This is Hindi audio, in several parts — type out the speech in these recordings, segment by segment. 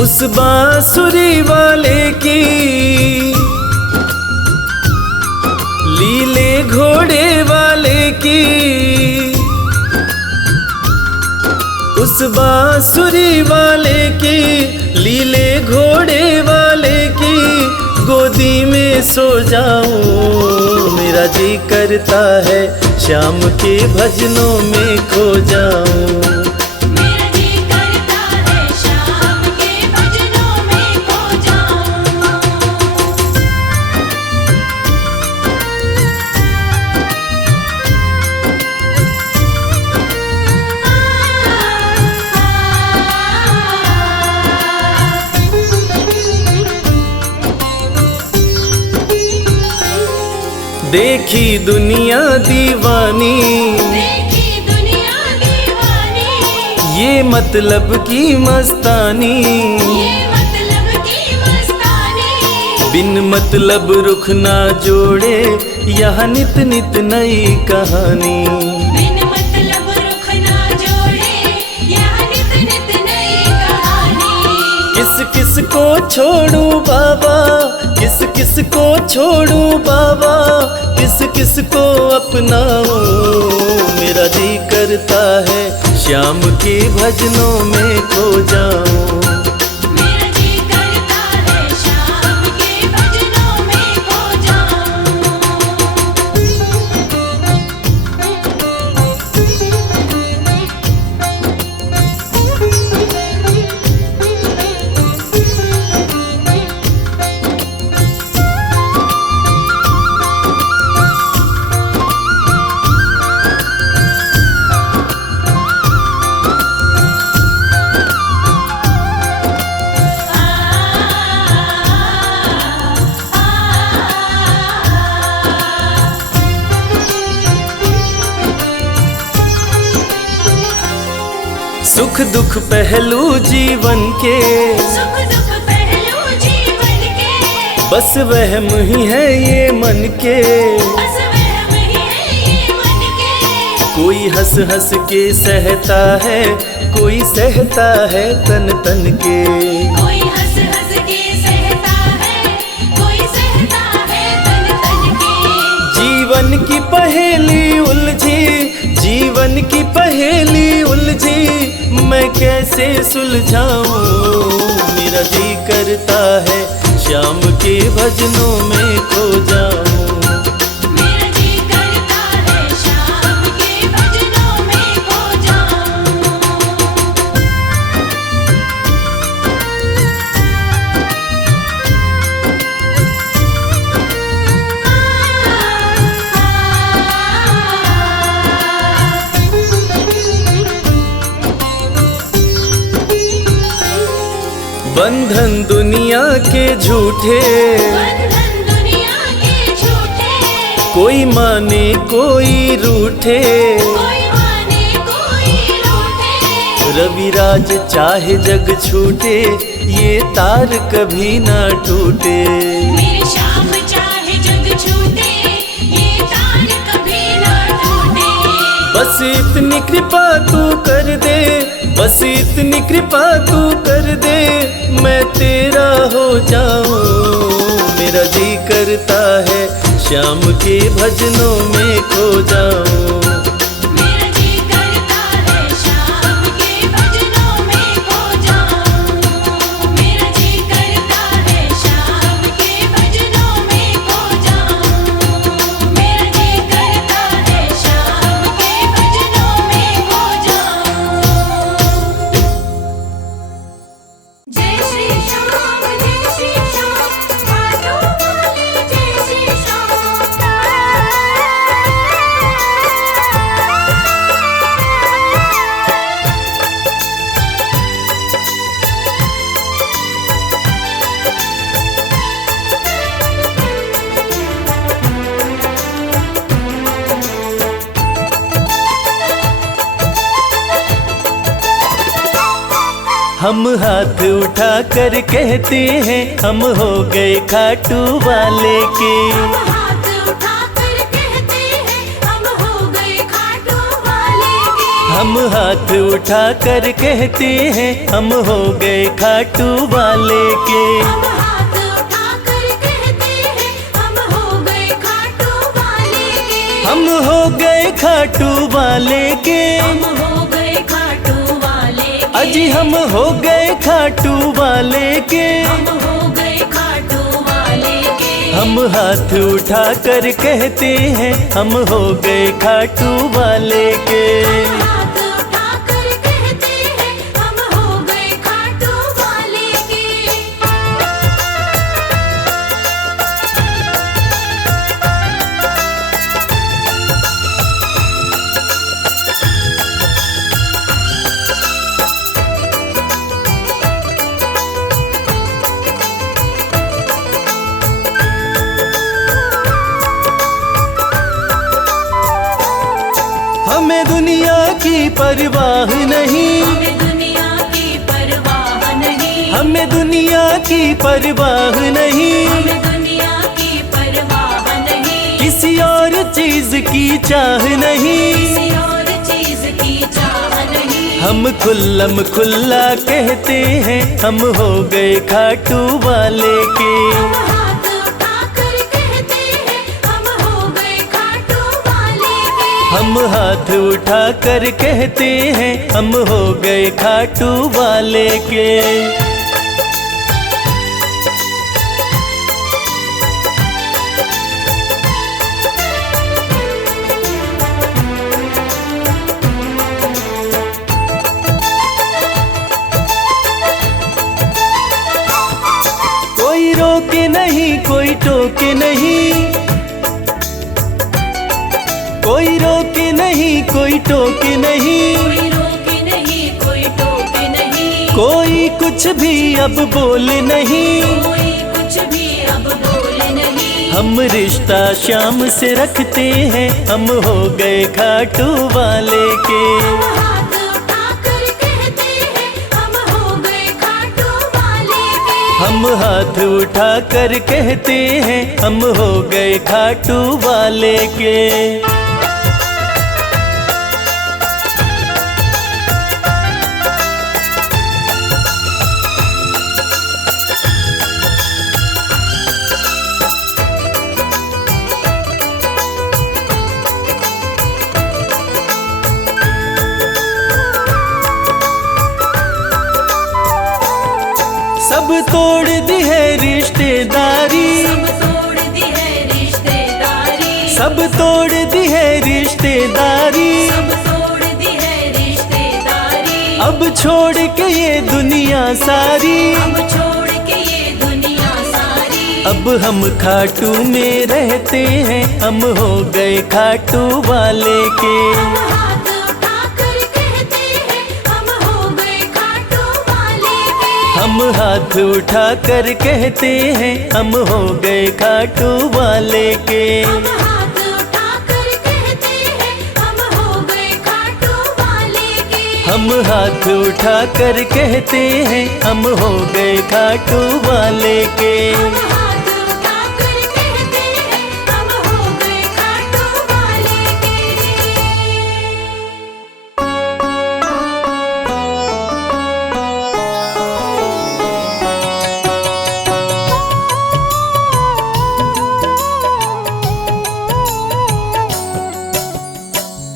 उस बांसुरी वाले की लीले घोड़े वाले की, उस बांसुरी वाले की लीले घोड़े वाले की गोदी में सो जाऊं। मेरा जी करता है श्याम के भजनों में खो जाऊं। देखी दुनिया दीवानी, देखी दुनिया दीवानी, ये मतलब की मस्तानी, ये मतलब की मस्तानी। बिन मतलब रुख ना जोड़े यहाँ नित नित नई कहानी। बिन मतलब रुख ना जोड़े यहाँ नित नित नई कहानी। किस किस को छोड़ू बाबा, किस किस को छोड़ू बाबा, किस किस को अपनाऊं। मेरा जी करता है श्याम के भजनों में खो जाऊं। मेरा जी करता है श्याम के भजनों में खो सुख दुख पहलू जीवन के, सुख दुख पहलू जीवन के, बस वहम ही है ये मन के। बस वहम ही है ये मन के। कोई हंस हंस के सहता है, कोई सहता है तन तन के। कोई हंस हंस के सहता है, कोई सहता है तन तन के। जीवन की पहेली उलझी, जीवन की पहेली उलझी, मैं कैसे सुलझाऊं। मेरा जी करता है श्याम के भजनों में खो जाऊं। मेरा जी करता है श्याम के भजनों में खो जाऊं। बंधन दुनिया के झूठे, बंधन दुनिया के झूठे, कोई माने कोई रूठे। कोई माने कोई रूठे। रविराज चाहे जग छूटे, ये तार कभी ना टूटे। मेरे श्याम चाहे जग छूटे, ये तार कभी ना टूटे। बस इतनी कृपा तू कर दे, बस इतनी कृपा तू कर दे, मैं तेरा हो जाऊं। मेरा जी करता है श्याम के भजनों में खो जाऊं। मेरा जी करता है श्याम के भजनों में खो जाऊं। मेरा जी करता है श्याम के भजनों में खो जाऊं। मेरा जी करता है श्याम के भजनों में खो जाऊं। जय श्री श्याम, जय श्री श्याम, खाटू वाले जय श्री श्याम। हम हाथ उठा कर कहते हैं हम हो गए खाटू वाले के। हम हाथ उठाकर कहते हैं हम हो गए खाटू वाले के। हम हाथ उठा कर कहते हैं हम हो गए खाटू वाले के। हम हाथ उठाकर कहते हैं हम हो गए खाटू वाले के। हम हो गए खाटू वाले के। हम हो गए खाटू वाले के। अजी हम हो गए खाटू वाले के। हम हो गए खाटू वाले के। हम हाथ उठा कर कहते हैं हम हो गए खाटू वाले के। हम हाथ उठाकर कहते हैं हम हो गए खाटू वाले के। हमें दुनिया की परवाह नहीं। हमें दुनिया की परवाह नहीं। हमें दुनिया की परवाह नहीं। हमें दुनिया की परवाह नहीं। किसी और चीज की चाह नहीं। किसी और चीज की चाह नहीं। हम खुल्लम खुल्ला कहते हैं हम हो गए खाटू वाले के। हम हाथ उठाकर कहते हैं हम हो गए खाटू वाले के। हम हाथ उठा कर कहते हैं हम हो गए खाटू वाले के। कोई रोके नहीं कोई टोके नहीं। कोई रोके नहीं कोई टोके नहीं। कोई रोके नहीं कोई टोके नहीं। कोई कुछ भी अब बोले नहीं। कोई कुछ भी अब बोले नहीं। हम रिश्ता शाम से रखते हैं हम हो गए खाटू वाले के। हम हाथ उठाकर कहते हैं हम हो गए खाटू वाले के। हम हाथ उठा कर कहते हैं हम हो गए खाटू वाले के। सब तोड़ दी है रिश्तेदारी। सब तोड़ दी है रिश्तेदारी। सब तोड़ दी है रिश्तेदारी। सब तोड़ दी है रिश्तेदारी। अब छोड़ के ये दुनिया सारी। अब छोड़ के ये दुनिया सारी। अब हम खाटू में रहते हैं हम हो गए खाटू वाले के। हम हाथ उठाकर कहते हैं हम हो गए खाटू वाले के। हम हाथ उठा कर कहते हैं हम हो गए खाटू वाले के। हम हाथ उठाकर कहते हैं हम हो गए खाटू वाले के। हम हाथ उठा कर कहते हैं हम हो गए खाटू वाले के। हम हाथ उठाकर कहते हैं हम हो गए खाटू वाले के।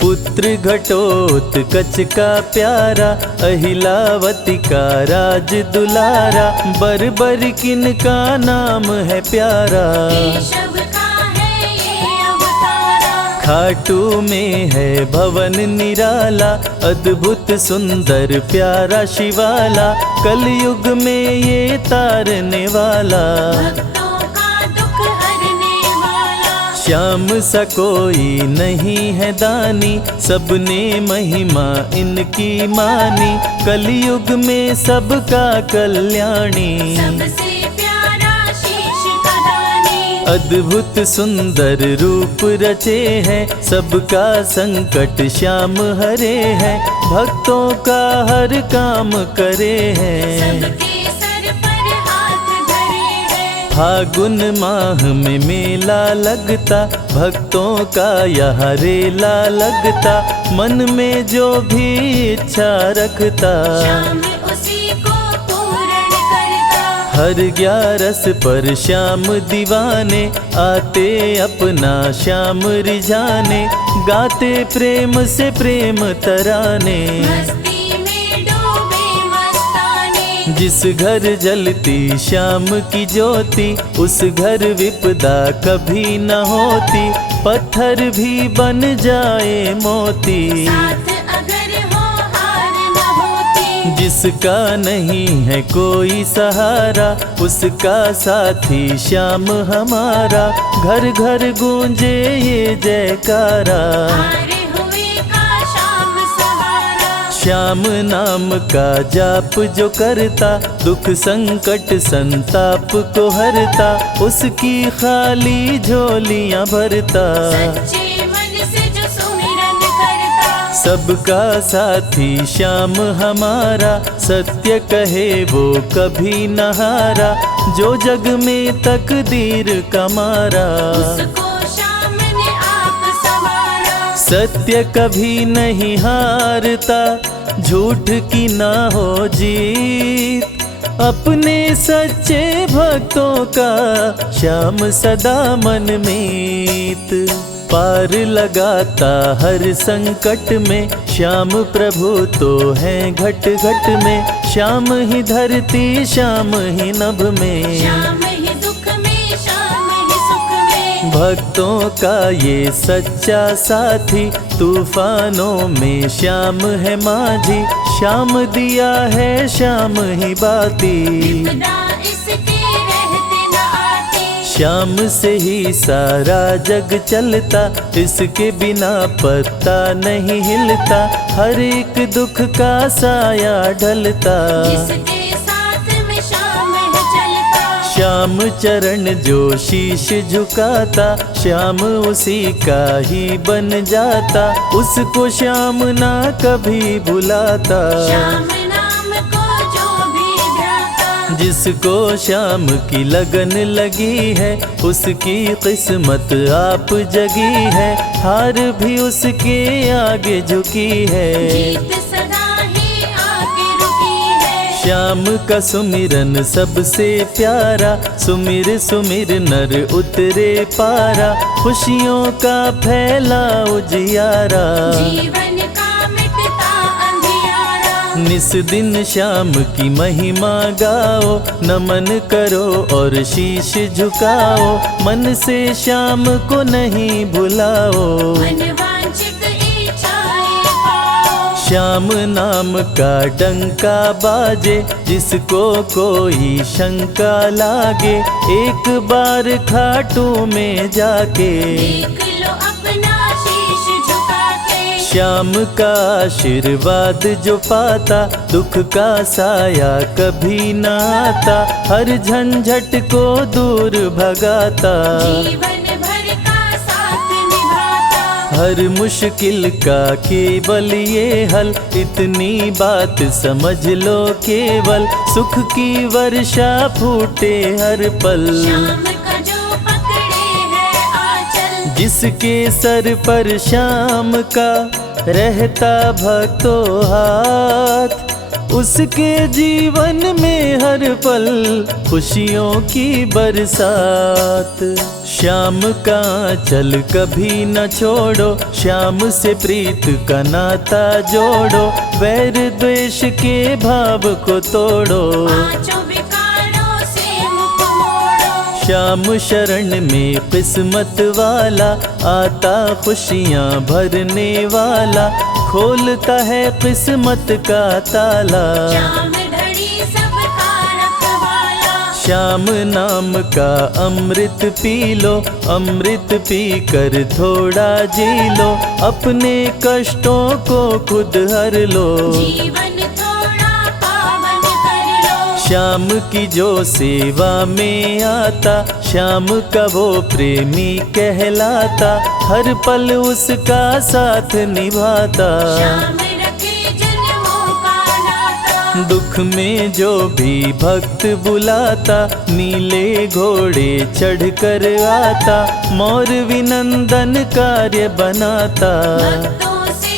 पुत्र घटोत्कच का प्यारा अहिलावती का राज दुलारा बरबर किन का नाम है प्यारा। केशव का है ये अवतारा। खाटू में है भवन निराला अद्भुत सुंदर प्यारा शिवाला कलयुग में ये तारने वाला। भक्तों का दुख हरने वाला। श्याम सा कोई नहीं है दानी सबने महिमा इनकी मानी कलयुग में सबका कल्याणी। सबसे प्यारा शीश का दानी। अद्भुत सुंदर रूप रचे हैं सबका संकट श्याम हरे हैं भक्तों का हर काम करे हैं। सबके सर पर हाथ धरे हैं। फागुन माह में मेला लगता भक्तों का यहाँ रेला लगता मन में जो भी इच्छा रखता, श्याम उसी को पूर्ण करता। हर 11 पर श्याम दीवाने आते अपना श्याम रिझाने, गाते प्रेम से प्रेम तराने। मस्ती में डूबे मस्ताने, जिस घर जलती श्याम की ज्योति, उस घर विपदा कभी न होती, पत्थर भी बन जाए मोती। साथ अगर हो हार न होती, जिसका नहीं है कोई सहारा, उसका साथी श्याम हमारा। घर घर गूंजे ये जयकारा, हारे हुए का श्याम सहारा। श्याम नाम का जाप जो करता, दुख संकट संताप को हरता, उसकी खाली झोलियां भरता। सच्चे मन से जो सुमिरन करता, सबका साथी श्याम हमारा, सत्य कहे वो कभी न हारा, जो जग में तकदीर का मारा। उसको श्याम ने आप संवारा। सत्य कभी नहीं हारता, झूठ की ना हो जीत, अपने सच्चे भक्तों का श्याम सदा मन मीत। पार लगाता हर संकट में, श्याम प्रभु तो हैं घट घट में। श्याम ही धरती श्याम ही नभ में, श्याम ही दुख में श्याम ही सुख में। भक्तों का ये सच्चा साथी, तूफानों में श्याम है माझी। श्याम दिया है श्याम ही बाती, विपदा इसके रहते न आती। श्याम से ही सारा जग चलता, इसके बिना पत्ता नहीं हिलता, हर एक दुख का साया ढलता। जिसके साथ में श्याम है चलता, श्याम चरण जो शीश झुकाता, श्याम उसी का ही बन जाता, उसको श्याम ना कभी भुलाता। श्याम नाम को जो भी ध्याता, जिसको श्याम की लगन लगी है, उसकी किस्मत आप जगी है, हार भी उसके आगे झुकी है। जीत सदा ही आगे रुकी है। श्याम का सुमिरन सबसे प्यारा, सुमिर सुमिर नर उतरे पारा, खुशियों का फैला उजियारा। जीवन का मिटता अंधियारा, निस दिन श्याम की महिमा गाओ, नमन करो और शीश झुकाओ, मन से श्याम को नहीं भुलाओ। मनवांछित इच्छाएं पाओ, श्याम नाम का डंका बाजे, जिसको कोई शंका लागे, एक बार खाटू में जाके देख लो अपना शीश झुका के। श्याम का आशीर्वाद जो पाता, दुख का साया कभी न आता, हर झंझट को दूर भगाता। जीवन भर का साथ निभाता, हर मुश्किल का केवल ये हल, इतनी बात समझ लो केवल, सुख की वर्षा फूटे हर पल। श्याम का जो पकड़े है आंचल, जिसके सर पर श्याम का रहता भक्तों हाथ, उसके जीवन में हर पल खुशियों की बरसात। श्याम का चल कभी न छोड़ो, श्याम से प्रीत का नाता जोड़ो, वैर द्वेष के भाव को तोड़ो। पांचों विकारों से मुख मोड़ो, श्याम शरण में किस्मत वाला, आता खुशियाँ भरने वाला, खोलता है किस्मत का ताला। श्याम धड़ी सबका रखवाला, श्याम नाम का अमृत पी लो, अमृत पी कर थोड़ा जी लो, अपने कष्टों को खुद हर लो। जीवन थोड़ा पावन कर लो, श्याम की जो सेवा में आता, श्याम का वो प्रेमी कहलाता, हर पल उसका साथ निभाता। श्याम रखे जन्मों का नाता, दुख में जो भी भक्त बुलाता, नीले घोड़े चढ़ कर आता, मोर विनंदन कार्य बनाता। भक्तों से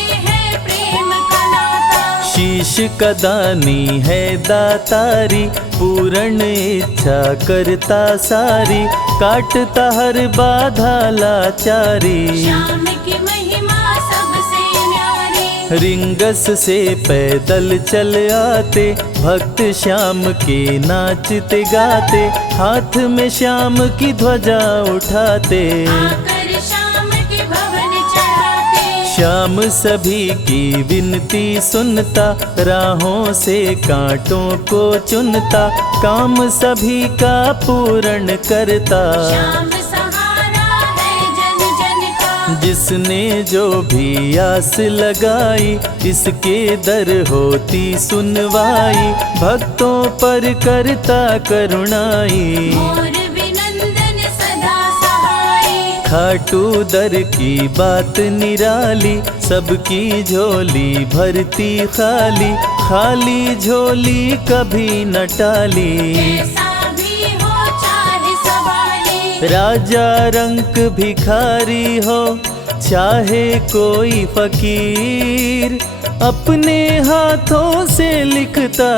शीश का दानी है दातारी, पूर्ण इच्छा करता सारी, काटता हर बाधा लाचारी। श्याम की महिमा सबसे न्यारी, रिंगस से पैदल चल आते, भक्त श्याम के नाचते गाते, हाथ में श्याम की ध्वजा उठाते। आकर श्याम के भवन चढ़ाते, श्याम सभी की विनती सुनता, राहों से कांटों को चुनता, काम सभी का पूर्ण करता। श्याम सहारा है जन जन का, जिसने जो भी आस लगाई, इसके दर होती सुनवाई, भक्तों पर करता करुणाई। मोर विनंदन सदा सहाय, खाटू दर की बात निराली, सबकी झोली भरती खाली, खाली झोली कभी न टाली। कैसा भी हो चाहे सवाली, राजा रंक भिखारी हो चाहे कोई फकीर, अपने हाथों से लिखता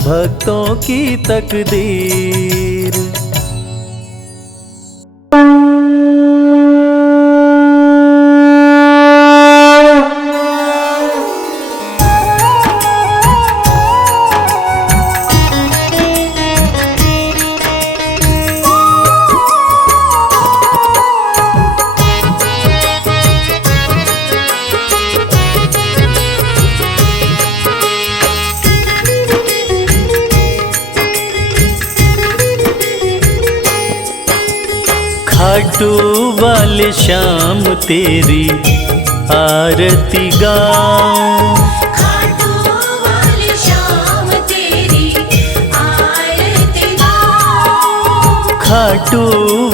भक्तों की तकदीर। खाटू वाले श्याम तेरी आरती गाऊं, खाटू वाले श्याम तेरी आरती गाऊं। खाटू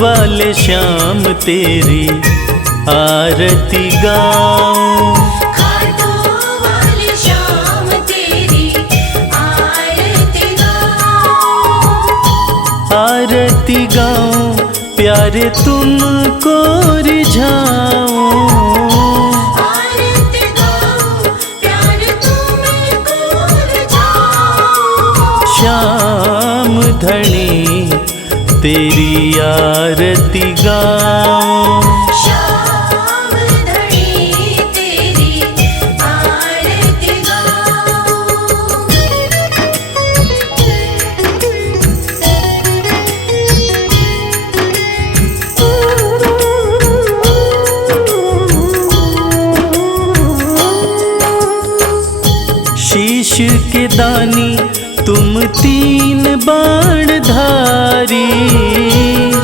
वाले श्याम तेरी आरती गाऊं। खाटू वाले श्याम तेरी आरती गाऊं। आरती गाऊं प्यारे तुमको रिझाऊं, आरती गाऊं प्यारे तुमको रिझाऊं। श्याम धनी तेरी आरती गाऊं। श्याम धनी तेरी आरती गाऊं। शीश के दानी तुम तीन बाण धारी,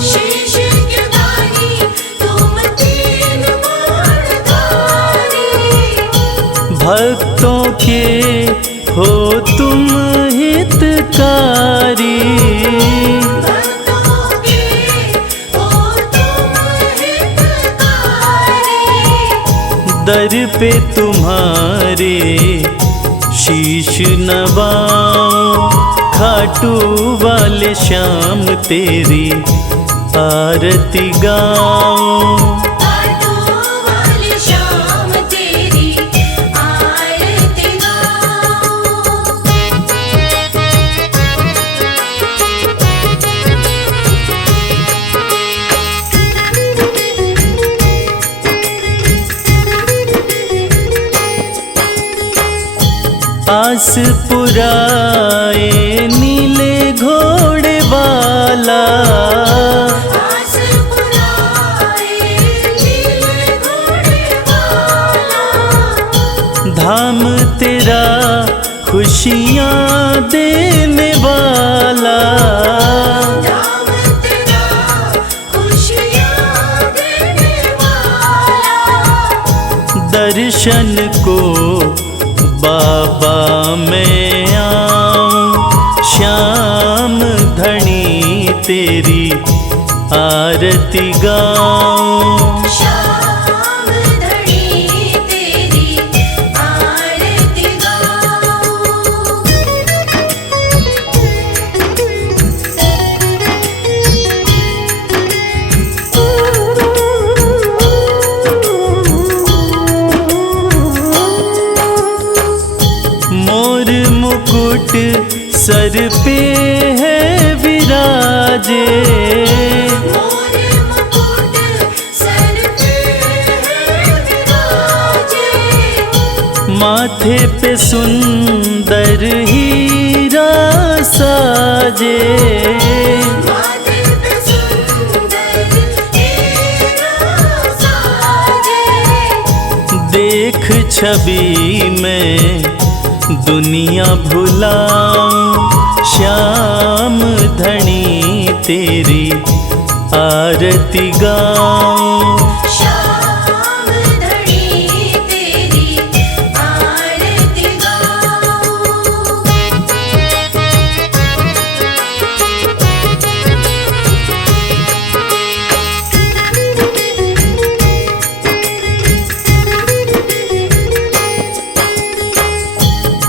शीश के दानी तुम तीन बाणधारी। भक्तों के हो तुम हितकारी, भक्तों के हो तुम हितकारी। दर पे तुम्हारे शीश नवाऊं, खाटू वाले श्याम तेरी आरती गाऊं। खाटू वाले श्याम तेरी आरती गाऊं। आस पुराए नीले घोड़े वाला, आस पुराए नीले घोड़े वाला। धाम तेरा खुशियाँ देने वाला, धाम तेरा खुशियाँ देने वाला। दर्शन को बाबा मैं आऊं, श्याम धनी तेरी आरती गाऊं। श्याम धनी तेरी आरती गाऊं। सर पे है विराजे, मोर मुकुट सर पे विराजे, माथे पे सुंदर हीरा साजे, माथे पे सुंदर हीरा साजे, देख छवि में दुनिया भुलाऊं, श्याम धनी तेरी आरती गाऊं। श्याम धनी तेरी आरती गाऊं।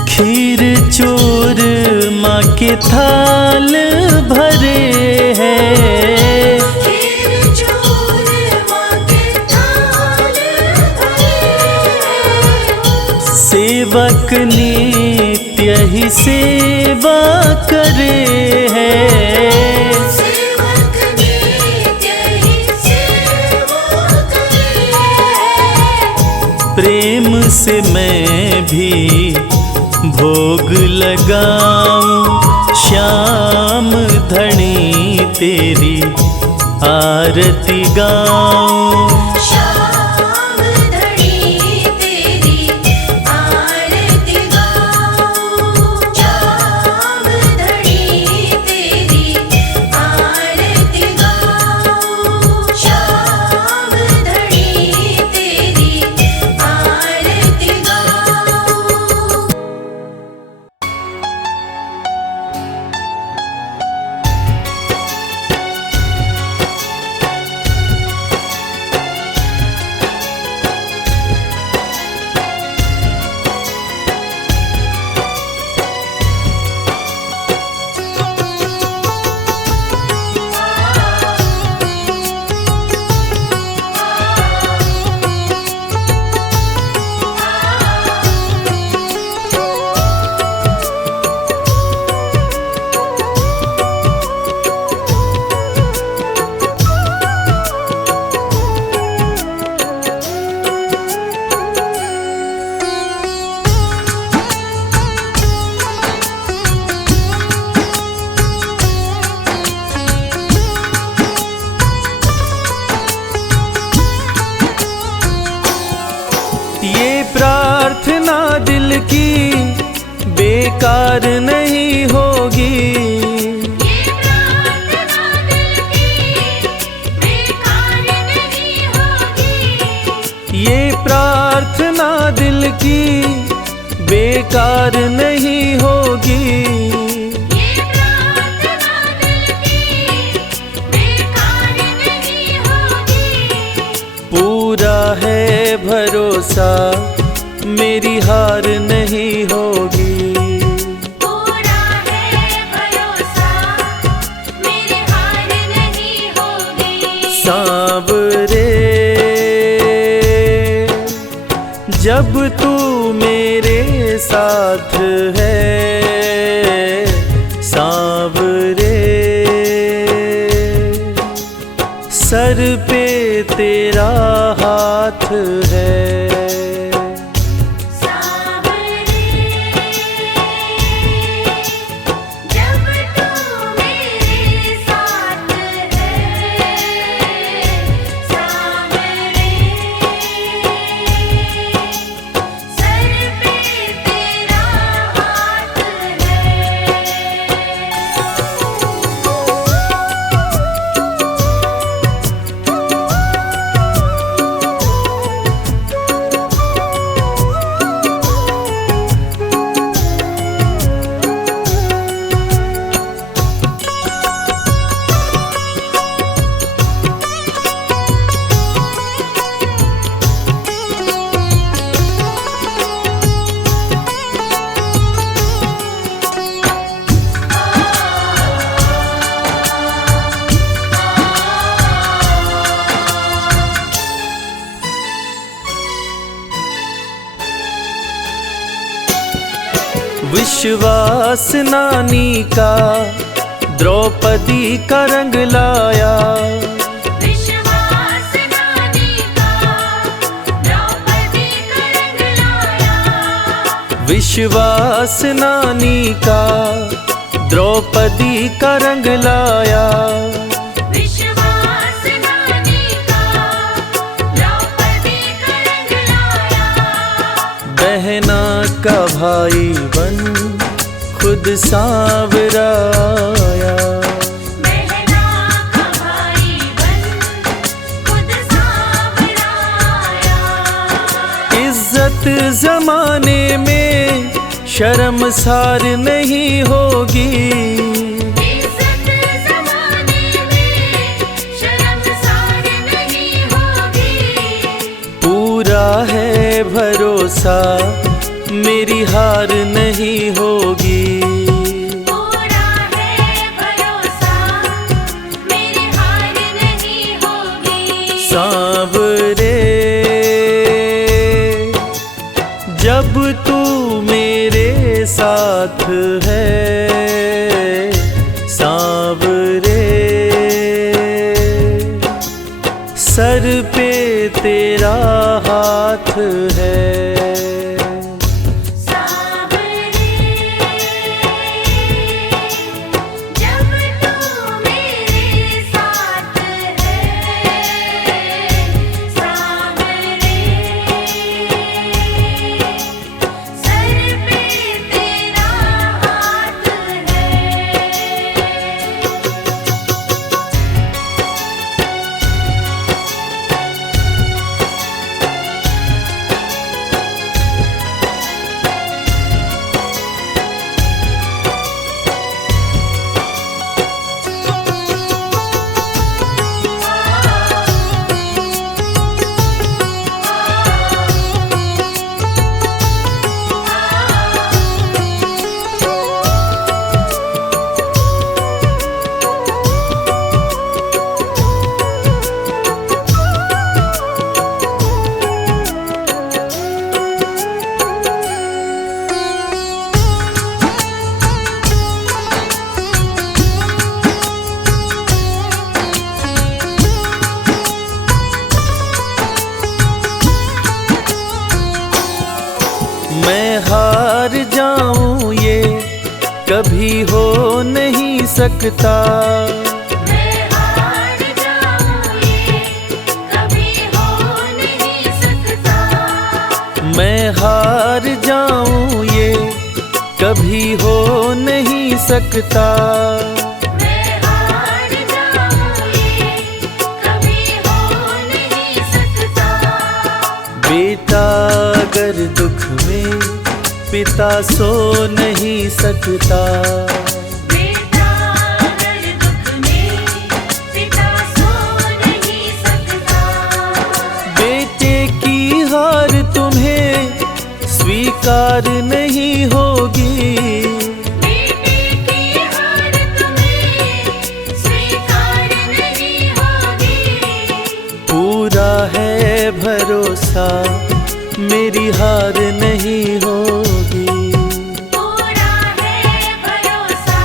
खीर चोर माँ के थाल भरे हैं, खीर चोर माँ के थाल भरे, सेवक नित्य ही सेवा करे हैं। सेवक नित्य ही सेवा करे, प्रेम से मैं भी भोग लगाऊं, श्याम धनी तेरी आरती गाऊं। श्याम धनी तेरी आरती गाऊं। श्याम धनी तेरी आरती गाऊं। श्याम धनी तेरी आरती गाऊं। ये प्रार्थना दिल की बेकार नहीं होगी, ये प्रार्थना दिल की बेकार नहीं होगी। ये प्रार्थना दिल की बेकार नहीं होगी। ये प्रार्थना दिल की बेकार नहीं होगी। पूरा है भरोसा मेरी हार नहीं होगी। पूरा है भरोसा मेरी हार नहीं होगी। सांवरे जब तू मेरे साथ है, सांवरे सर पे तेरा हाथ है। सांवरे जब तू मेरे साथ है, सांवरे सर पे तेरा हाथ है। विश्वास नानी का द्रौपदी का रंग लाया। विश्वास नानी का द्रौपदी का रंग लाया। विश्वास नानी का द्रौपदी का रंग लाया। विश्वास नानी का द्रौपदी का रंग लाया। बहना का भाई बन खुद सांवरा आया। बहना का भाई बन खुद सांवरा आया। इज्जत जमाने में शर्मसार नहीं होगी। इज्जत ज़माने में शर्मसार नहीं होगी। पूरा है भरोसा मेरी हार नहीं होगी। पूरा है भरोसा मेरी हार नहीं होगी। सांवरे जब तू मेरे साथ है, सांवरे सर पे तेरा हाथ है। सांवरे जब तू मेरे साथ है, सांवरे सर पे तेरा हाथ है। मैं हार जाऊं ये कभी हो नहीं सकता। मैं हार जाऊं ये कभी हो नहीं सकता। मैं हार जाऊं ये कभी हो नहीं सकता। मैं हार जाऊं ये कभी हो नहीं सकता। बेटा अगर दुख में पिता सो नहीं सकता। बेटा अगर दुख में पिता सो नहीं सकता। बेटे की हार तुम्हें स्वीकार नहीं होगी। बेटे की हार तुम्हें स्वीकार नहीं होगी। पूरा है भरोसा मेरी हार नहीं होगी। पूरा है भरोसा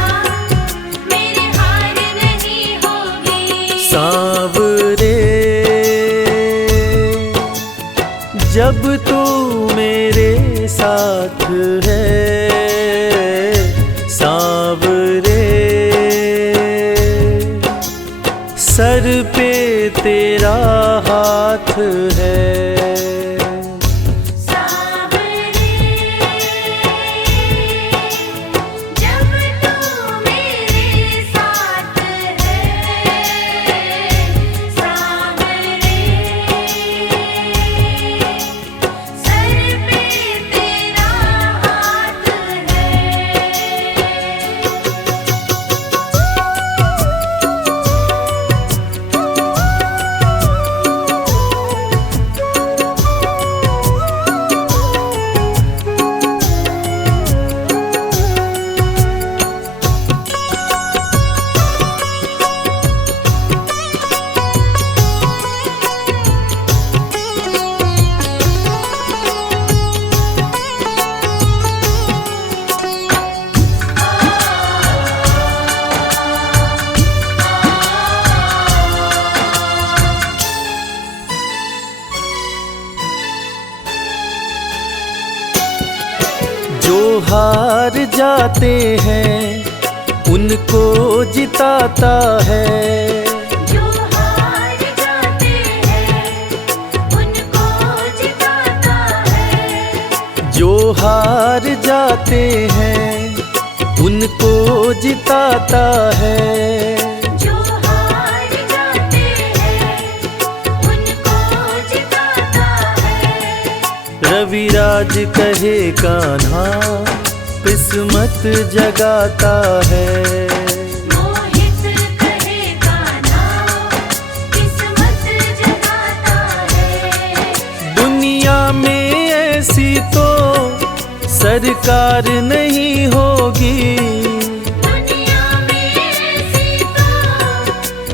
मेरी हार नहीं होगी। सांवरे जब तू मेरे साथ है, सांवरे सर पे तेरा हाथ है। सांवरे जब तू मेरे साथ है, सांवरे सर पे तेरा हाथ है। हार जाते हैं उनको जिताता है। जो हार जाते हैं उनको जिताता है। जो हार जाते हैं उनको जिताता है। जो हार जाते हैं उनको जिताता है। रविराज कहे कान्हा किस्मत जगाता है। मोहित कहे कान्हा किस्मत जगाता है। दुनिया में ऐसी तो सरकार नहीं होगी। दुनिया में ऐसी तो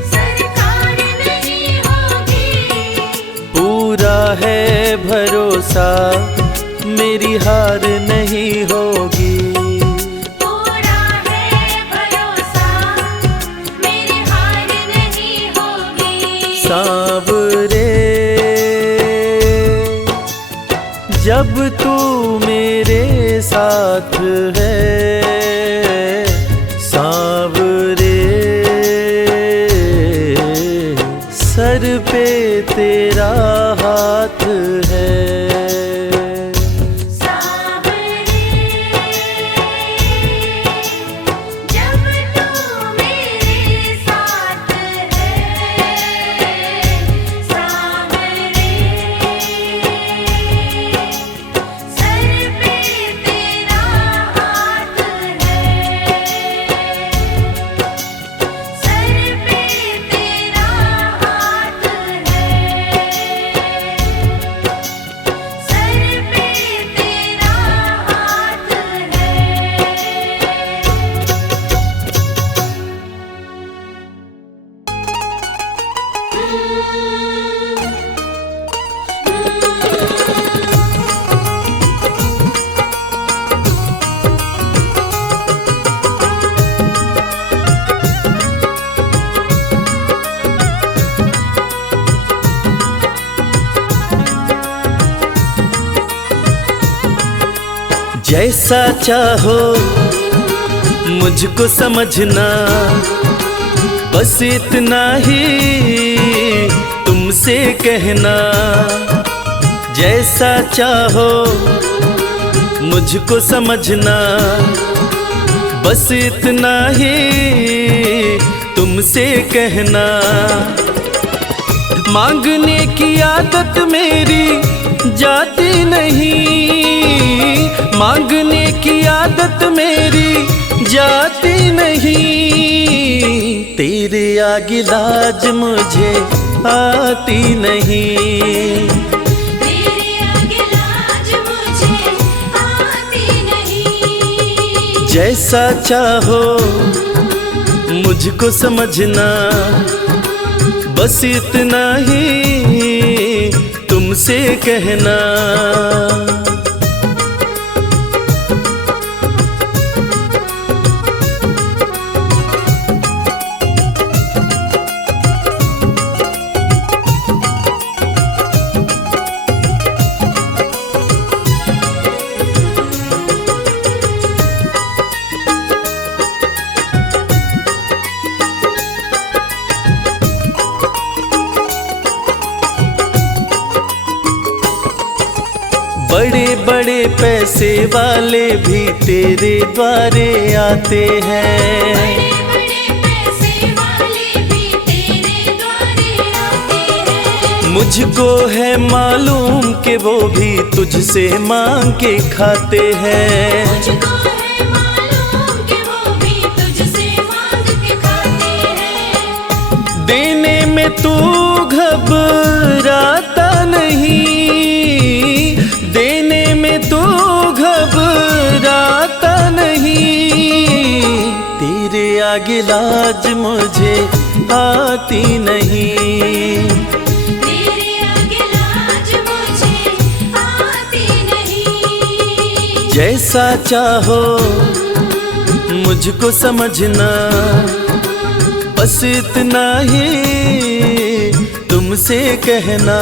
सरकार नहीं होगी। पूरा है भरोसा मेरी हार नहीं होगी। पूरा है भरोसा मेरी हार नहीं होगी। सांवरे जब तू मेरे साथ है, सांवरे सर पे तेरा हाथ है। सांवरे जब तू मेरे साथ है, सांवरे सर पे तेरा हाथ है। सर पे तेरा हाथ है। सर पे तेरा हाथ जैसा चाहो मुझको समझना, बस इतना ही तुमसे कहना। जैसा चाहो मुझको समझना, बस इतना ही तुमसे कहना। मांगने की आदत मेरी जाती नहीं, मांगने की आदत मेरी जाती नहीं। तेरे आगे लाज मुझे आती नहीं। तेरे आगे लाज मुझे आती नहीं। जैसा चाहो मुझको समझना, बस इतना ही तुमसे कहना। बड़े बड़े पैसे वाले भी तेरे द्वारे आते हैं। बड़े पैसे वाले भी तेरे द्वारे आते हैं। मुझको है मालूम कि वो भी तुझसे मांग के खाते हैं। मुझको है मालूम कि वो भी तुझसे मांग के खाते हैं। देने में तू घबराता नहीं, देने में तू घबराता नहीं। तेरे आगे लाज मुझे आती नहीं। तेरे आगे लाज मुझे आती नहीं। जैसा चाहो मुझको समझना, बस इतना ही तुमसे कहना।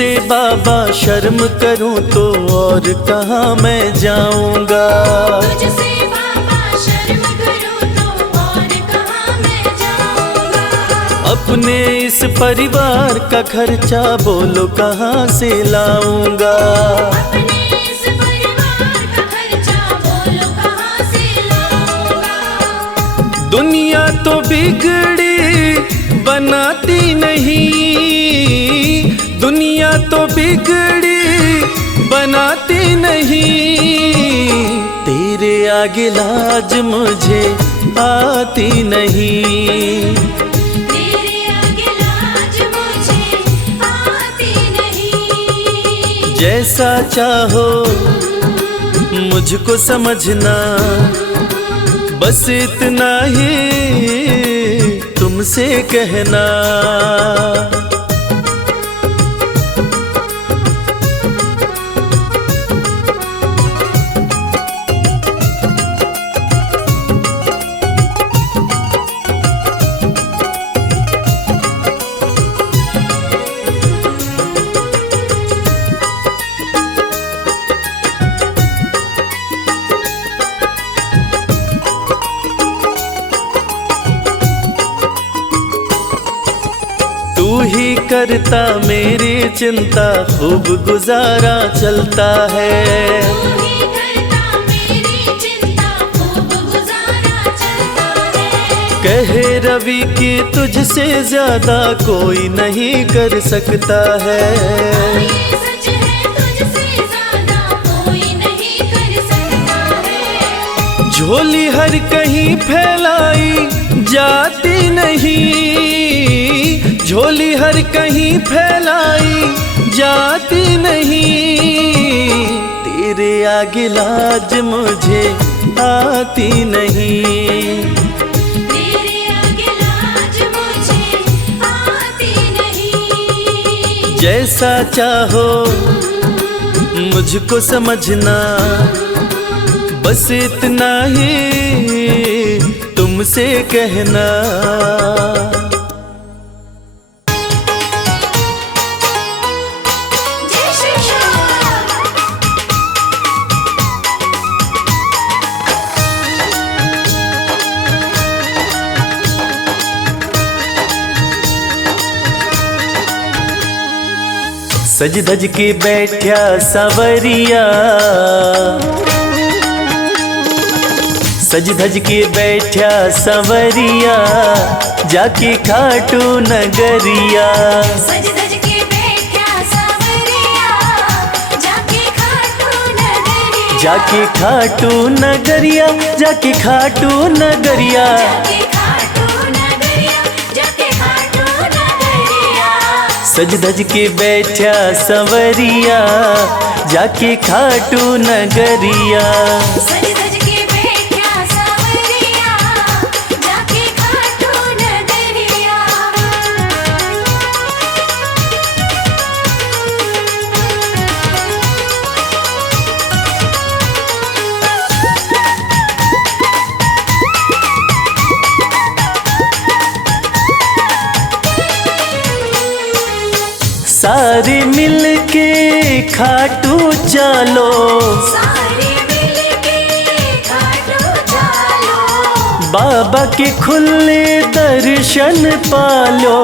तुझसे बाबा शर्म करूं तो और कहाँ मैं जाऊंगा। तुझसे बाबा शर्म करूं तो और कहाँ मैं जाऊंगा। अपने इस परिवार का खर्चा बोलो कहाँ से लाऊंगा। अपने इस परिवार का खर्चा बोलो कहाँ से लाऊंगा। दुनिया तो बिगड़ी बनाती नहीं, दुनिया तो बिगड़ी बनाती नहीं, तेरे आगे लाज मुझे आती नहीं। तेरे आगे लाज मुझे आती नहीं। जैसा चाहो मुझको समझना, बस इतना ही तुमसे कहना। तू ही करता मेरी चिंता, खूब गुजारा चलता है। तू ही करता मेरी चिंता, खूब गुजारा चलता है। कहे रवि कि तुझसे ज्यादा कोई नहीं कर सकता है। ये सच है, तुझसे ज्यादा कोई नहीं कर सकता है। झोली हर कहीं फैलाई जाती नहीं, झोली हर कहीं फैलाई जाती नहीं, तेरे आगे लाज मुझे आती नहीं। तेरे आगे लाज मुझे आती नहीं। जैसा चाहो मुझको समझना, बस इतना ही तुमसे कहना। जय श्री श्याम। सज धज के बैठा सवरिया, सज धज के बैठा सवरिया, जाके खाटू नगरिया। सज धज के बैठा सावरिया, जाके खाटू नगरिया। जाके खाटू नगरिया, जाके खाटू नगरिया। जाके खाटू नगरिया, जाके खाटू नगरिया। सज धज के बैठा सवरिया, जाके खाटू नगरिया। सज धज के बैठा सावरिया, जाके खाटू नगरिया। सारे मिल के खाटू चलो, सारे मिलके खाटू चलो। बाबा के खुले दर्शन पालो।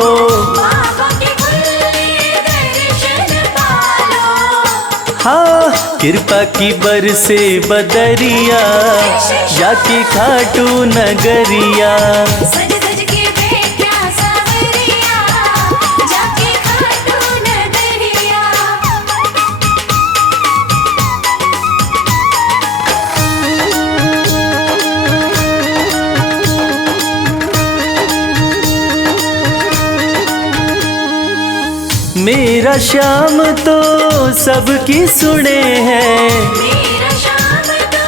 बाबा के खुले दर्शन पालो। हाँ कृपा की बरसे बदरिया, जाके खाटू नगरिया। सज धज के बैठा सावरिया, जाके खाटू नगरिया। मेरा श्याम तो सबकी सुने हैं, मेरा श्याम तो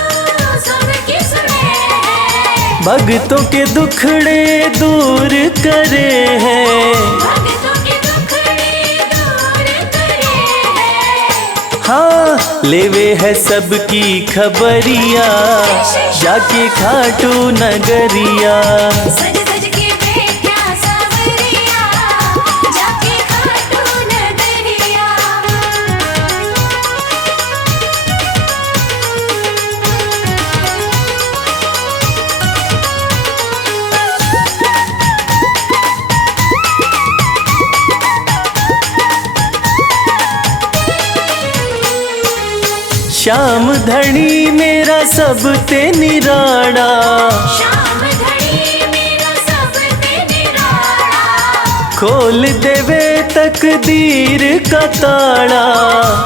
सबकी सुने हैं। भक्तों के दुखड़े दूर करे हैं। भक्तों के दुखड़े दूर करे हैं। हाँ लेवे है सबकी खबरिया, जाके खाटू नगरिया। सज धज के बैठा सावरिया, जाके खाटू नगरिया। श्याम धनी मेरा सब ते निराड़ा, श्याम धनी मेरा सब ते निराड़ा, खोल देवे तकदीर का ताड़ा,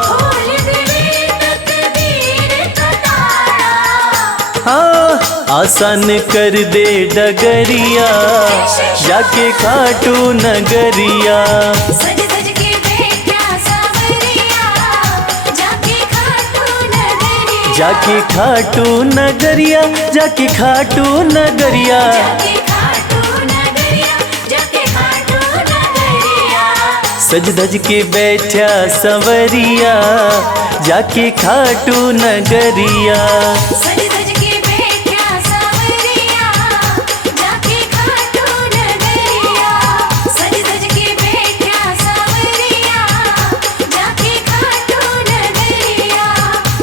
खोल देवे तकदीर का ताड़ा। हाँ आसान कर दे डगरिया, जाके खाटू नगरिया, सज सज के बैठा सावरिया, जाके खाटू नगरिया, जाके खाटू नगरिया, जाके खाटू नगरिया, जाके खाटू नगरिया, जाके खाटू नगरिया। सज धज के बैठा सवरिया, जाके खाटू नगरिया, सज सज के बैठा सावरिया, जाके खाटू नगरिया, सज सज के बैठा सावरिया, जाके खाटू नगरिया,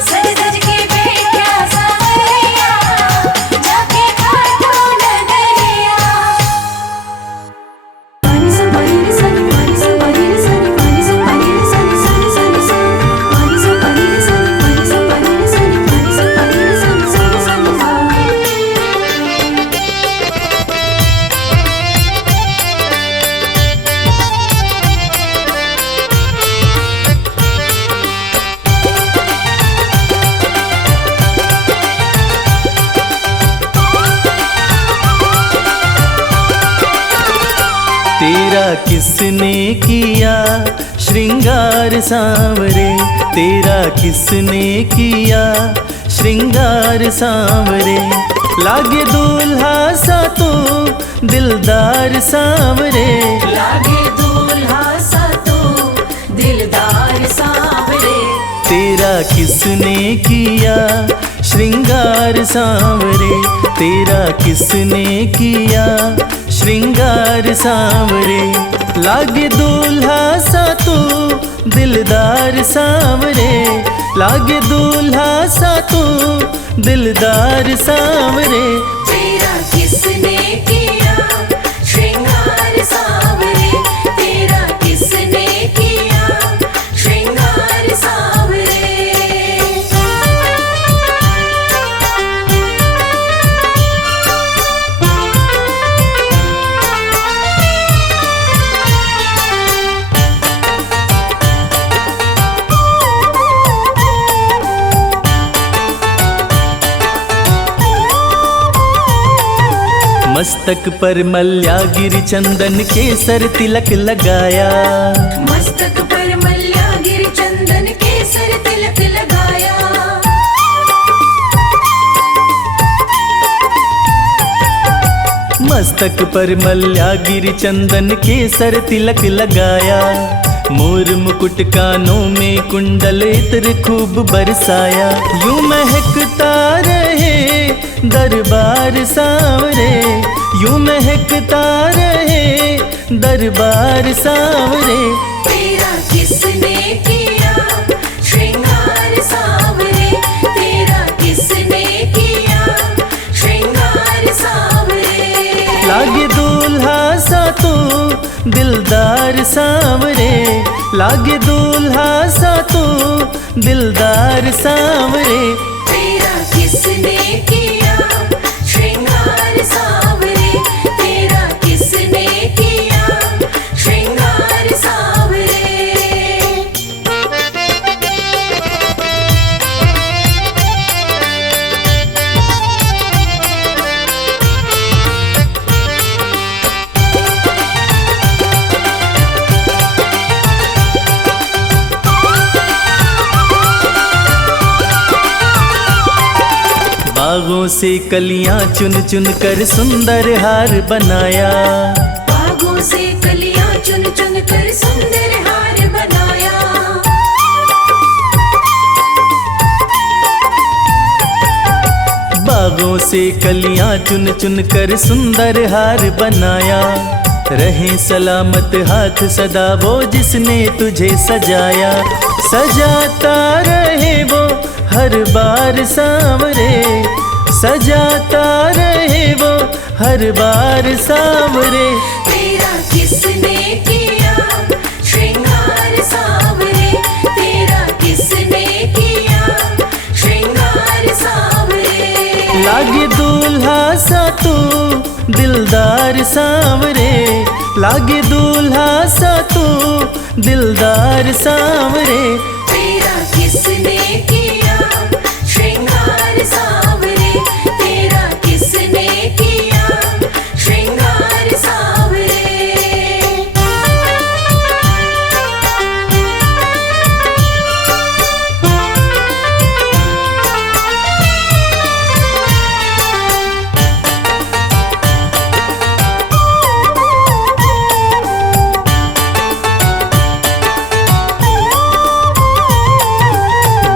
सज सज के बैठा सावरिया, जाके खाटू नगरिया। पानी से पानी रे सन, पानी से पानी रे सन, पानी से पानी रे सन, सन सन सन, पानी से पानी रे सन, पानी से पानी रे सन, पानी से पानी रे सन, सन सन सन। तेरा किसने किया श्रृंगार सांवरे, तेरा किसने किया श्रृंगार सांवरे, लागे दूल्हा सा तो दिलदार सांवरे, लागे दूल्हा सा तो दिलदार सांवरे, तेरा किसने किया श्रृंगार सांवरे, तेरा किसने किया श्रृंगार सांवरे, लागे दूल्हा सा तो दिलदार सांवरे, लागे दूल्हा सा तो दिलदार सांवरे। तेरा किसने किया श्रृंगार सांवरे, तेरा किसने किया श्रृंगार सांवरे। मस्तक पर मल्यागिरी चंदन केसर तिलक लगाया, मस्तक पर मल्यागिरी चंदन केसर तिलक लगाया, मस्तक पर मल्यागिरी चंदन केसर तिलक लगाया, मोर मुकुट कानों में कुंडल इत्र खूब बरसाया, यूं महकता रहे दरबार सांवरे, यूं महकता रहे दरबार सांवरे। तेरा किसने किया श्रृंगार सांवरे, तेरा किसने किया श्रृंगार सांवरे। लागे दूल्हा सा तो दिलदार सांवरे, लागे दूल्हा सा तो दिलदार सांवरे। तेरा किसने किया श्रृंगार सांवरे, तेरा किसने किया श्रृंगार सांवरे। बागों से कलियां चुन चुन कर सुंदर हार बनाया, बागों से कलियां चुन चुन कर सुंदर हार बनाया, बागों से कलियां चुन चुन कर सुंदर हार बनाया, रहे सलामत हाथ सदा वो जिसने तुझे सजाया, सजाता रहे वो हर बार सांवरे, सजाता रहे वो हर बार सांवरे। तेरा किसने किया श्रृंगार सांवरे, तेरा किसने किया दिलदार सांवरे, लागे दूल्हा सा तू दिलदार सांवरे। तेरा किसने किया श्रृंगार सांवरे, तेरा किसने किया श्रृंगार सांवरे।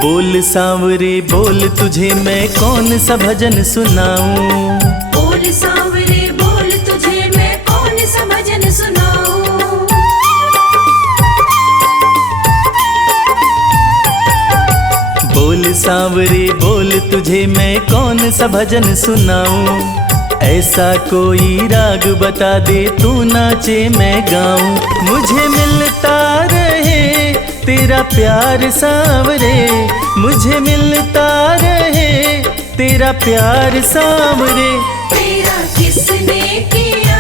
बोल सांवरे बोल, तुझे मैं कौन सा भजन सुनाऊं। बोल सांवरे बोल, तुझे मैं कौन सा भजन सुनाऊं। बोल सांवरे बोल, तुझे मैं कौन सा भजन सुनाऊं। ऐसा कोई राग बता दे, तू नाचे मैं गाऊं। मुझे मिलता रहे तेरा प्यार सांवरे, मुझे मिलता रहे तेरा प्यार सांवरे। तेरा किसने किया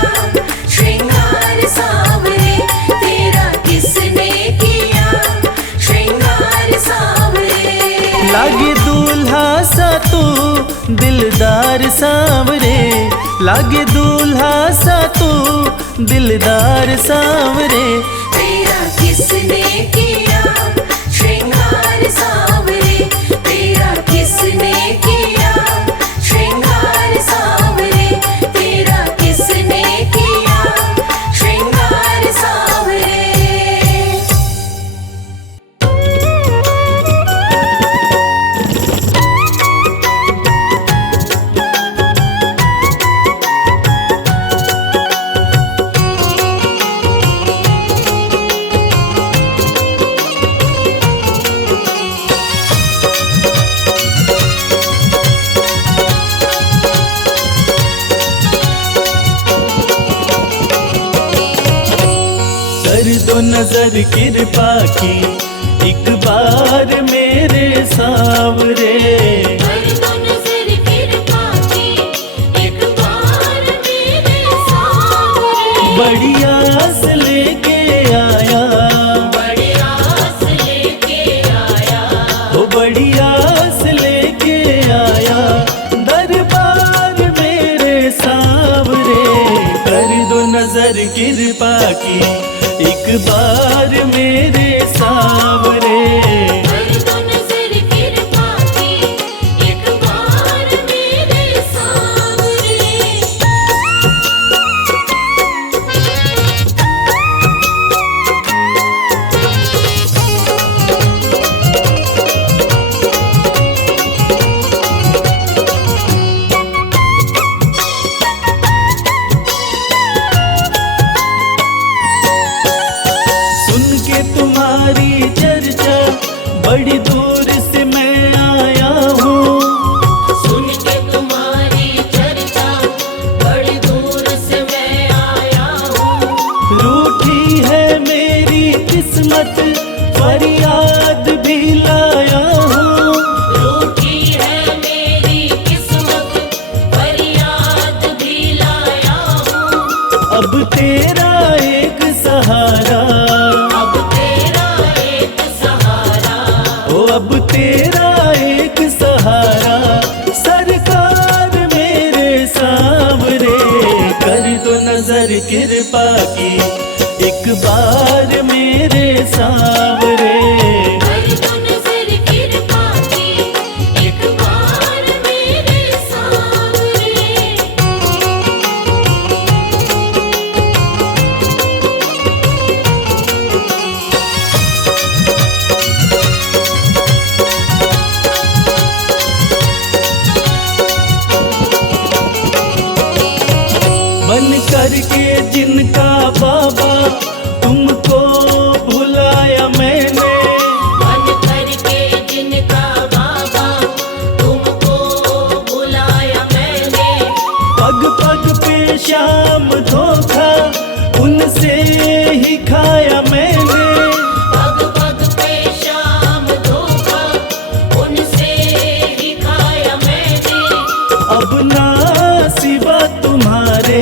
श्रृंगार सांवरे, तेरा किसने किया श्रृंगार सांवरे। लागे दूल्हा सा तू दिलदार सांवरे, लागे दूल्हा सा तू दिलदार सांवरे। तेरा किसने किया श्रृंगार सांवरे, तेरा किसने किया श्रृंगार सांवरे, तेरा किसने किया श्रृंगार सांवरे। कर दो नजर कृपा की एक बार मेरे सांवरे। कर दो नजर कृपा की एक बार मेरे सांवरे। बड़ी आस लेके आया, बड़ी आस लेके आया, ओ बड़ी आस लेके आया दरबार मेरे सांवरे। कर दो नजर कृपा की एक बार मेरे सांवरे। कर दो नजर कृपा की एक बार मेरे सांवरे। तुम्हारी चर्चा बड़ी दूर से मैं आया हूँ। सुन के तुम्हारी चर्चा बड़ी दूर से मैं आया हूँ। रूठी है मेरी किस्मत फरियाद भी लाया हूँ। रूठी है मेरी किस्मत फरियाद भी लाया हूँ। अब तेरा एक सहारा, अब तेरा एक सहारा, ओ अब तेरा एक सहारा सरकार मेरे सांवरे। कर दो नजर कृपा की एक बार मेरे सांवरे। कर दो नजर कृपा की एक बार मेरे सांवरे। बन करके जिनका बाबा तुमको भुलाया मैंने। बन करके जिनका बाबा तुमको बुलाया मैंने। पग पग पे शाम धोखा उनसे ही खाया मैंने। पग पग पे शाम धोखा उनसे ही खाया मैंने। अब ना सिवा तुम्हारे,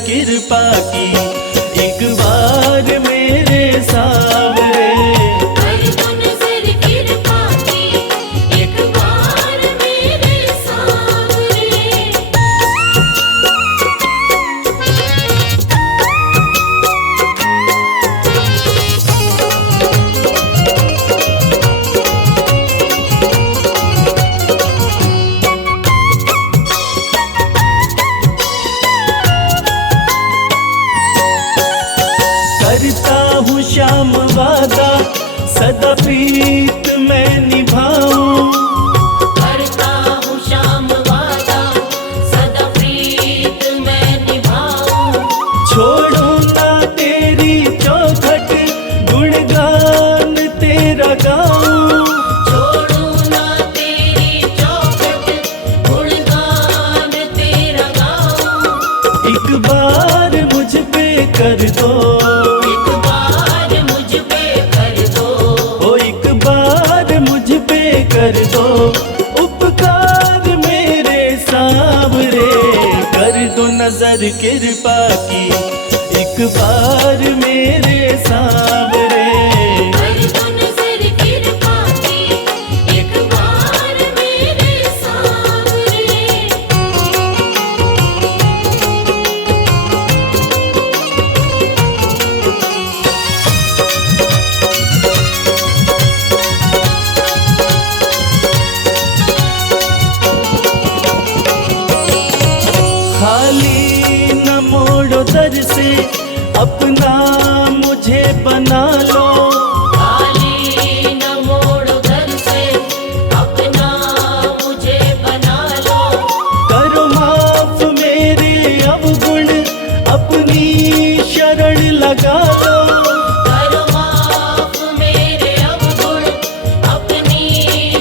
कृपा की, एक बार मेरे सावरे। कर दो नजर कृपा की, एक बार मेरे सावरे। करता हूँ श्याम वादा, सदा प्रीत मैं निभाऊं। करता हूँ श्याम वादा, सदा प्रीत मैं निभाऊं। छोड़ू ना तेरी चौखट, गुणगान तेरा गाऊं। छोड़ू ना तेरी चौखट, गुणगान तेरा गाऊं। एक बार मुझ पे कर दो, एक बार मुझ पे कर दो, ओ एक बार मुझ पे कर दो उपकार मेरे सावरे। कर दो नजर कृपा की, एक बार मेरे सावरे। कर दो नजर कृपा की, एक बार मेरे सावरे। खाली न मोड़ो दर से, अपना मुझे बना लो। खाली न मोड़ो घर से, अपना मुझे बना लो। करो माफ मेरे अवगुण, अपनी शरण लगा लो। करो माफ मेरे अवगुण, अपनी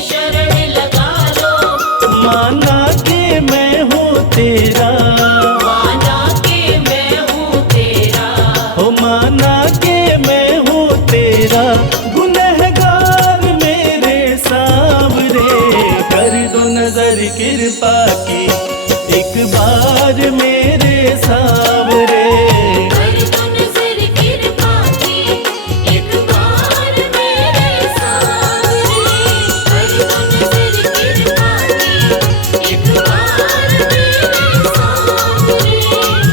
शरण लगा लो। माना के मैं हूँ तेरा, माना के मैं हूँ तेरा, हो माना के मैं हूँ तेरा। गुनहगार मेरे सावरे। कर दो नजर कृपा की, एक बार मेरे सावरे। कर दो नजर कृपा की, एक बार मेरे सावरे। कर दो नजर कृपा की, एक बार मेरे सावरे।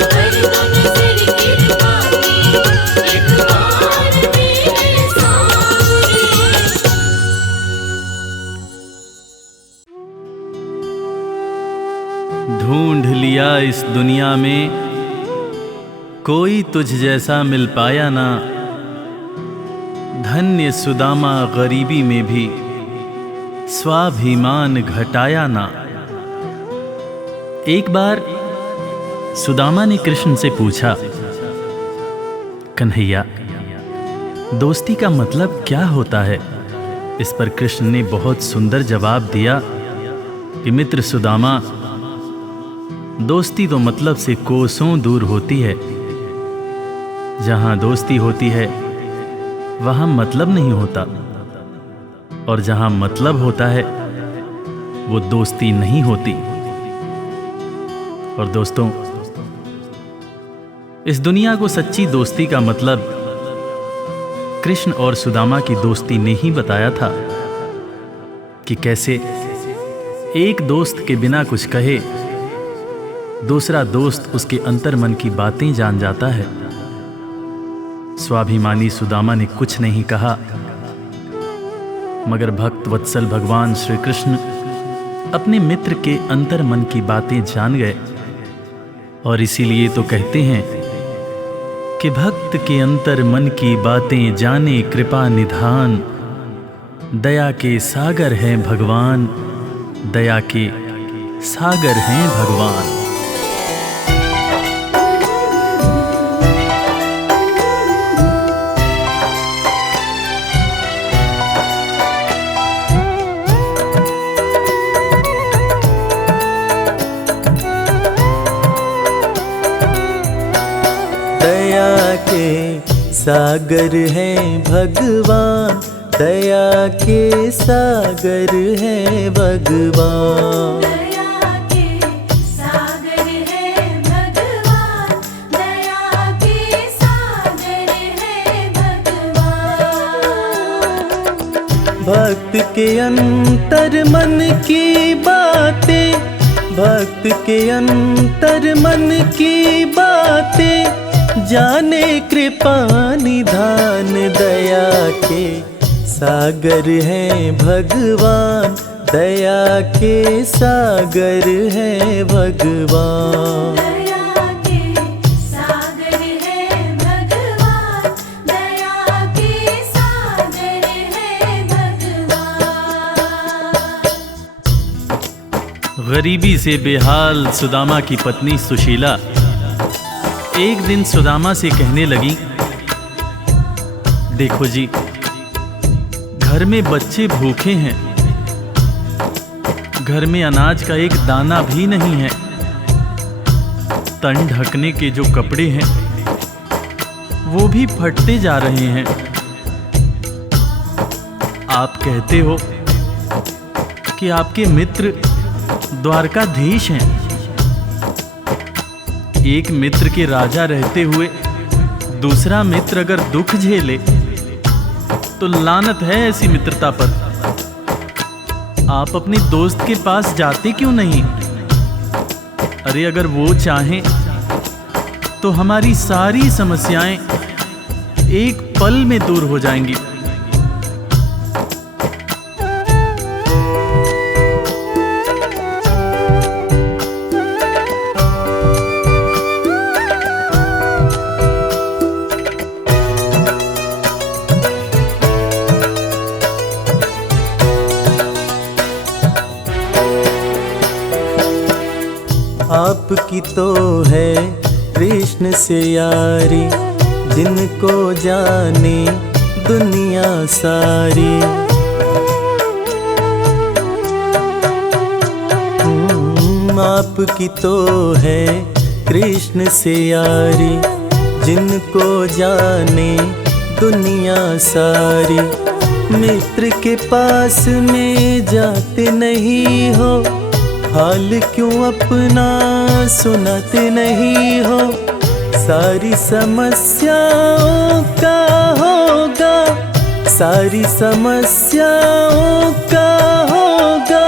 कर दो नजर कृपा की, एक बार मेरे सावरे। ढूंढ लिया इस दुनिया में, कोई तुझ जैसा मिल पाया ना। धन्य सुदामा गरीबी में भी, स्वाभिमान घटाया ना। एक बार सुदामा ने कृष्ण से पूछा, कन्हैया दोस्ती का मतलब क्या होता है? इस पर कृष्ण ने बहुत सुंदर जवाब दिया कि मित्र सुदामा, दोस्ती तो मतलब से कोसों दूर होती है। जहां दोस्ती होती है वहां मतलब नहीं होता, और जहां मतलब होता है वो दोस्ती नहीं होती। और दोस्तों, इस दुनिया को सच्ची दोस्ती का मतलब कृष्ण और सुदामा की दोस्ती ने ही बताया था कि कैसे एक दोस्त के बिना कुछ कहे दूसरा दोस्त उसके अंतर्मन की बातें जान जाता है। स्वाभिमानी सुदामा ने कुछ नहीं कहा, मगर भक्त वत्सल भगवान श्री कृष्ण अपने मित्र के अंतर्मन की बातें जान गए। और इसीलिए तो कहते हैं कि भक्त के अंतर मन की बातें जाने कृपा निधान। दया के सागर हैं भगवान, दया के सागर हैं भगवान। दया के सागर हैं भगवान, दया के सागर हैं भगवान। दया के सागर है भगवान, भक्त के अंतर मन की बातें, भक्त के अंतर मन की बातें जाने कृपा निधान। दया के सागर हैं भगवान, दया के सागर हैं भगवान। दया के सागर है भगवान, दया के सागर है भगवान। गरीबी से बेहाल सुदामा की पत्नी सुशीला एक दिन सुदामा से कहने लगी, देखो जी, घर में बच्चे भूखे हैं, घर में अनाज का एक दाना भी नहीं है, तन ढकने के जो कपड़े हैं वो भी फटते जा रहे हैं। आप कहते हो कि आपके मित्र द्वारकाधीश हैं। एक मित्र के राजा रहते हुए दूसरा मित्र अगर दुख झेले तो लानत है ऐसी मित्रता पर। आप अपने दोस्त के पास जाते क्यों नहीं? अरे अगर वो चाहें तो हमारी सारी समस्याएं एक पल में दूर हो जाएंगी। आपकी तो है कृष्ण से यारी, जिनको जाने दुनिया सारी। आपकी तो है कृष्ण से यारी, जिनको जाने दुनिया सारी। मित्र के पास में जाते नहीं हो, हाल क्यों अपना सुनाते नहीं हो। सारी समस्याओं का होगा, सारी समस्याओं का होगा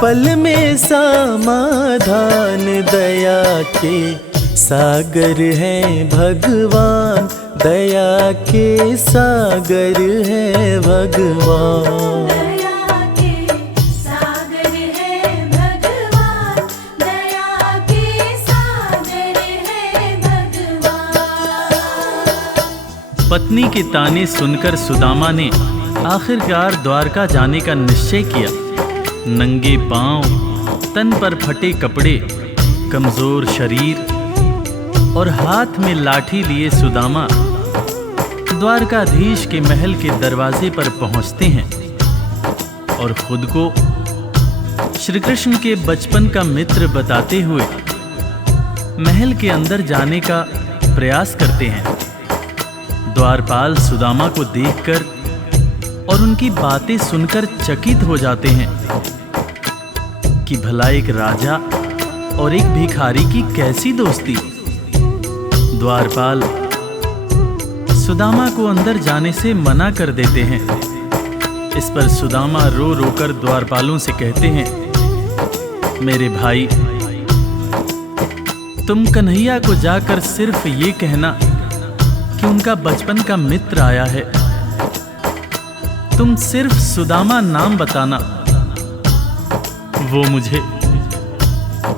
पल में समाधान। दया के सागर हैं भगवान, दया के सागर हैं भगवान। दया के सागर है भगवान, दया के सागर है भगवान। पत्नी के ताने सुनकर सुदामा ने आखिरकार द्वारका जाने का निश्चय किया। नंगे पांव, तन पर फटे कपड़े, कमजोर शरीर और हाथ में लाठी लिए सुदामा द्वारकाधीश के महल के दरवाजे पर पहुंचते हैं और खुद को श्री कृष्ण के बचपन का मित्र बताते हुए महल के अंदर जाने का प्रयास करते हैं। द्वारपाल सुदामा को देखकर और उनकी बातें सुनकर चकित हो जाते हैं कि भला एक राजा और एक भिखारी की कैसी दोस्ती। द्वारपाल सुदामा को अंदर जाने से मना कर देते हैं। इस पर सुदामा रो रोकर द्वारपालों से कहते हैं, मेरे भाई, तुम कन्हैया को जाकर सिर्फ ये कहना कि उनका बचपन का मित्र आया है। तुम सिर्फ सुदामा नाम बताना, वो मुझे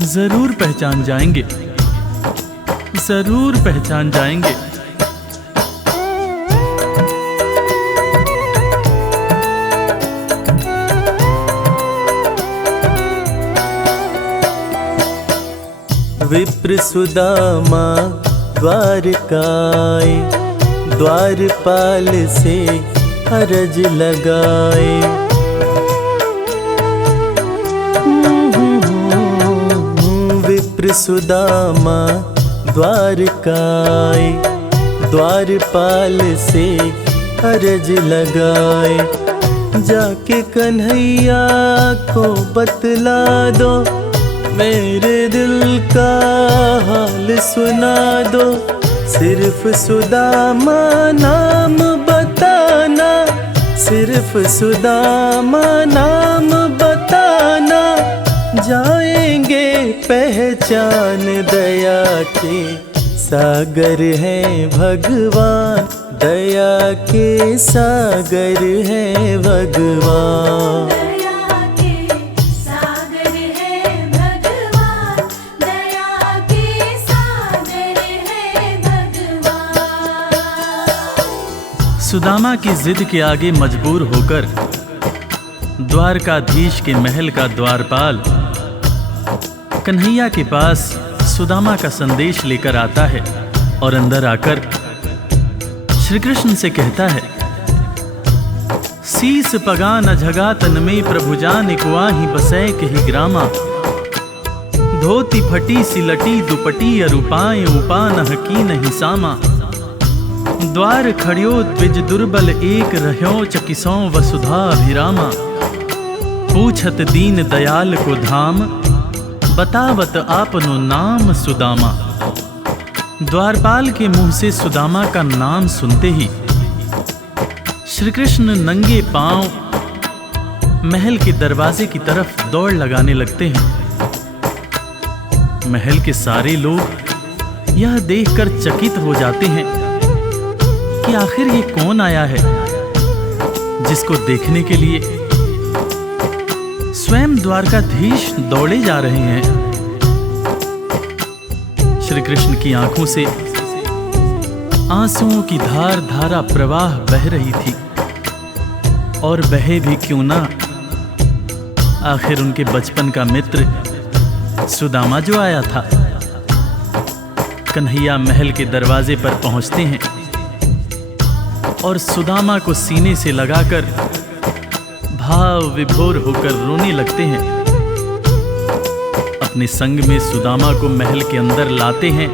जरूर पहचान जाएंगे, जरूर पहचान जाएंगे। विप्र सुदामा द्वारकाए, द्वारपाल से अरज लगाए। विप्र सुदामा द्वारकाए, द्वारपाल से अरज लगाए। जाके कन्हैया को बतला दो, मेरे दिल का हाल सुना दो। सिर्फ सुदामा नाम बताना, सिर्फ सुदामा नाम बताना, जाएंगे पहचान दया के सागर है भगवान, दया के सागर है भगवान। दया के सागर है भगवान, दया के सागर है भगवान। सुदामा की जिद के आगे मजबूर होकर द्वारकाधीश के महल का द्वारपाल कन्हैया के पास सुदामा का संदेश लेकर आता है और अंदर आकर श्री कृष्ण से कहता है, शीस पगा न झगा तन में प्रभु जान कुआही बसै कही ग्रामा, धोती फटी सिलटी दुपटी अरुपाए उपा न हकी नहीं सामा, द्वार खड़ियो द्विज दुर्बल एक रह्यो चकिसों वसुधा अभिरामा, पूछत दीन दयाल को धाम, बतावत आपनो नाम सुदामा। द्वारपाल के मुंह से सुदामा का नाम सुनते ही श्री कृष्ण नंगे पांव महल के दरवाजे की तरफ दौड़ लगाने लगते हैं। महल के सारे लोग यह देखकर चकित हो जाते हैं कि आखिर ये कौन आया है जिसको देखने के लिए स्वयं द्वारकाधीश दौड़े जा रहे हैं। श्री कृष्ण की आंखों से आंसुओं की धार धारा प्रवाह बह रही थी, और बहे भी क्यों ना, आखिर उनके बचपन का मित्र सुदामा जो आया था। कन्हैया महल के दरवाजे पर पहुंचते हैं और सुदामा को सीने से लगाकर भाव विभोर होकर रोने लगते हैं। अपने संग में सुदामा को महल के अंदर लाते हैं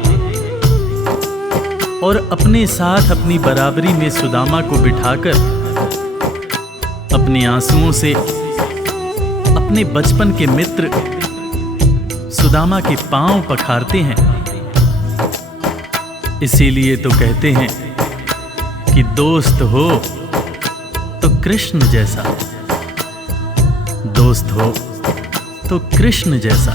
और अपने साथ अपनी बराबरी में सुदामा को बिठाकर अपने आंसुओं से अपने बचपन के मित्र सुदामा के पांव पखारते हैं। इसीलिए तो कहते हैं कि दोस्त हो तो कृष्ण जैसा, दोस्त हो तो कृष्ण जैसा।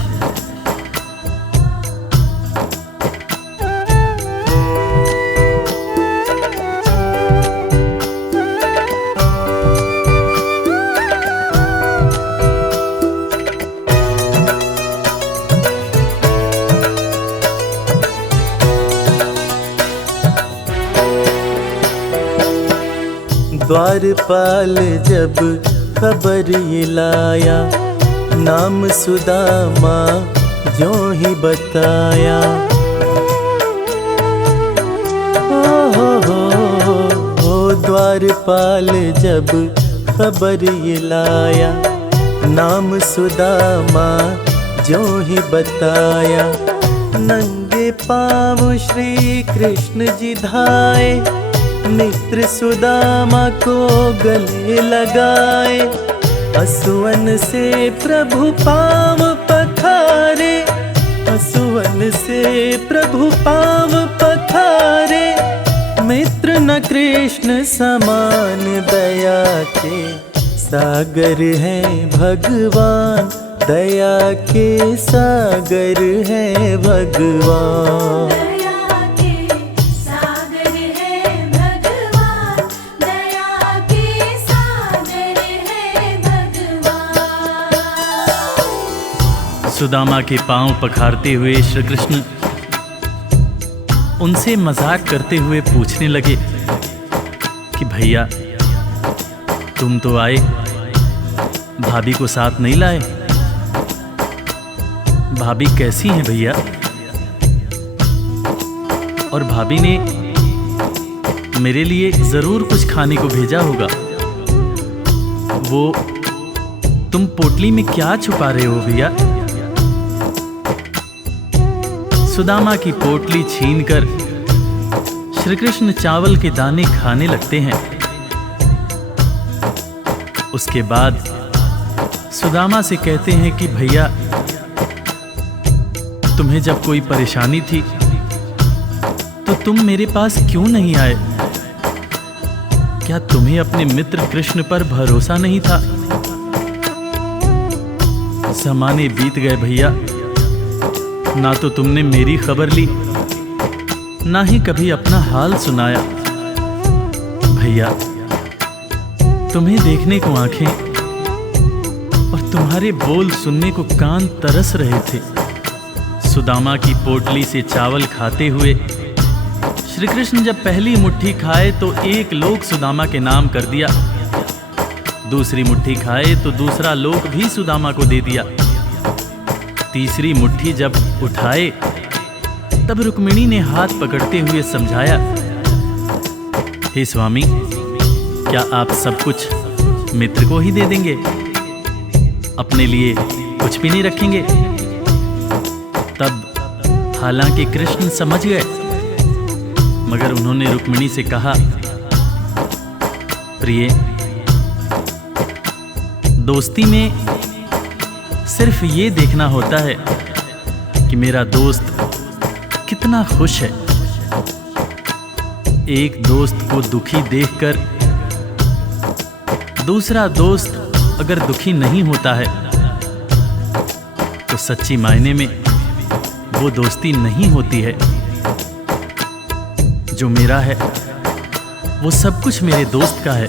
द्वारपाल जब खबर ये लाया, नाम सुदामा जो ही बताया। हो द्वारपाल जब खबर ये लाया, नाम सुदामा जो ही बताया। नंगे पाँव श्री कृष्ण जी धाए, मित्र सुदामा को गले लगाए। असुवन से प्रभु पाँव पखारे, असुवन से प्रभु पाँव पखारे। मित्र न कृष्ण समान, दया के सागर है भगवान, दया के सागर है भगवान। सुदामा के पांव पखारते हुए श्री कृष्ण उनसे मजाक करते हुए पूछने लगे कि भैया तुम तो आए, भाभी को साथ नहीं लाए? भाभी कैसी हैं भैया? और भाभी ने मेरे लिए जरूर कुछ खाने को भेजा होगा। वो तुम पोटली में क्या छुपा रहे हो भैया? सुदामा की पोटली छीनकर श्री कृष्ण चावल के दाने खाने लगते हैं। उसके बाद सुदामा से कहते हैं कि भैया तुम्हें जब कोई परेशानी थी तो तुम मेरे पास क्यों नहीं आए? क्या तुम्हें अपने मित्र कृष्ण पर भरोसा नहीं था? ज़माने बीत गए भैया, ना तो तुमने मेरी खबर ली, ना ही कभी अपना हाल सुनाया। भैया, तुम्हें देखने को आंखें और तुम्हारे बोल सुनने को कान तरस रहे थे। सुदामा की पोटली से चावल खाते हुए श्री कृष्ण जब पहली मुट्ठी खाए तो एक लोक सुदामा के नाम कर दिया, दूसरी मुट्ठी खाए तो दूसरा लोक भी सुदामा को दे दिया, तीसरी मुट्ठी जब उठाए तब रुक्मिणी ने हाथ पकड़ते हुए समझाया, हे स्वामी, क्या आप सब कुछ मित्र को ही दे देंगे, अपने लिए कुछ भी नहीं रखेंगे? तब हालांकि कृष्ण समझ गए, मगर उन्होंने रुक्मिणी से कहा, प्रिय, दोस्ती में सिर्फ ये देखना होता है कि मेरा दोस्त कितना खुश है। एक दोस्त को दुखी देखकर दूसरा दोस्त अगर दुखी नहीं होता है तो सच्ची मायने में वो दोस्ती नहीं होती है। जो मेरा है वो सब कुछ मेरे दोस्त का है।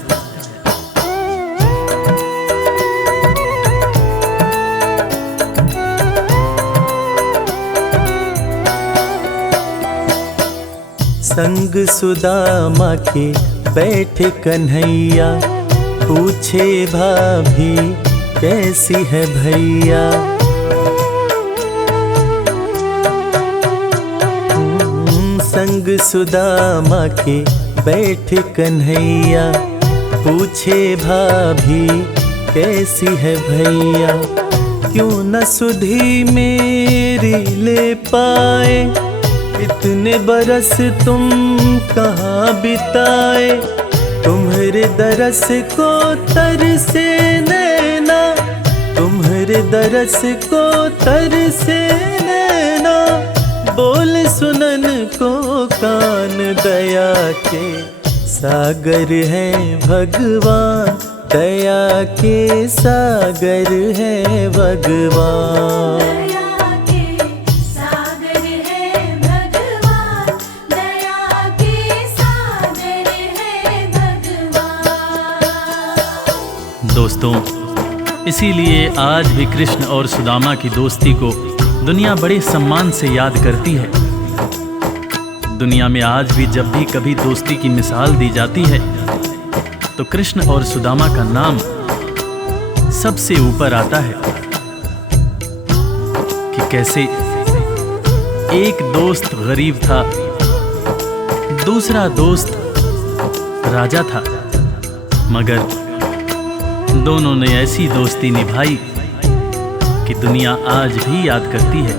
संग सुदामा के बैठे कन्हैया, पूछे भाभी कैसी है भैया। संग सुदामा के बैठे कन्हैया, पूछे भाभी कैसी है भैया। क्यों न सुधी मेरी ले पाए, इतने बरस तुम कहाँ बिताए। तुम्हारे दरस को तरसे नैना, तुम्हारे दरस को तरसे नैना। बोल सुनन को कान, दया के सागर है भगवान, दया के सागर है भगवान। दया के सागर है भगवान, दया के सागर है भगवान। दोस्तों, इसीलिए आज भी कृष्ण और सुदामा की दोस्ती को दुनिया बड़े सम्मान से याद करती है। दुनिया में आज भी जब भी कभी दोस्ती की मिसाल दी जाती है तो कृष्ण और सुदामा का नाम सबसे ऊपर आता है कि कैसे एक दोस्त गरीब था, दूसरा दोस्त राजा था, मगर दोनों ने ऐसी दोस्ती निभाई कि दुनिया आज भी याद करती है।